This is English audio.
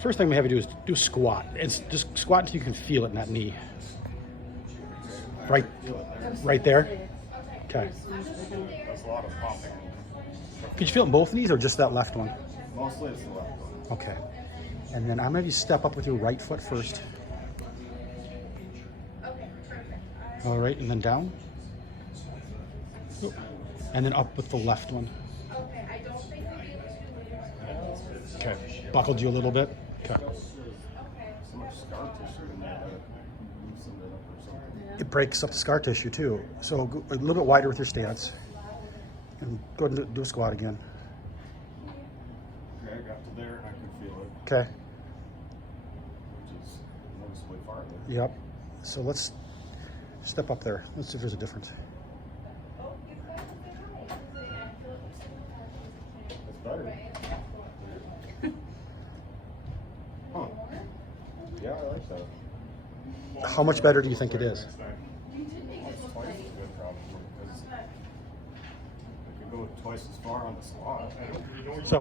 First thing we have you do is do a squat. It's just squat until you can feel it in that knee. Right there? Okay. That's a lot of popping. Could you feel it in both knees or just that left one? Mostly it's the left one. Okay. And then I'm gonna have you step up with your right foot first. All right, and then down. Oh. And then up with the left one. Okay, buckled you a little bit. Okay. So much scar tissue in there that loosened it up or something. It breaks up the scar tissue too. So go a little bit wider with your stance. And go ahead and do a squat again. Okay, I got to there and I could feel it, Okay. which is noticeably farther. Yep. So let's step up there. Let's see if there's a difference. That's better. Huh. Yeah, I like that. How much better do you think it is? It's twice as good probably because if you go twice as far on the squat. So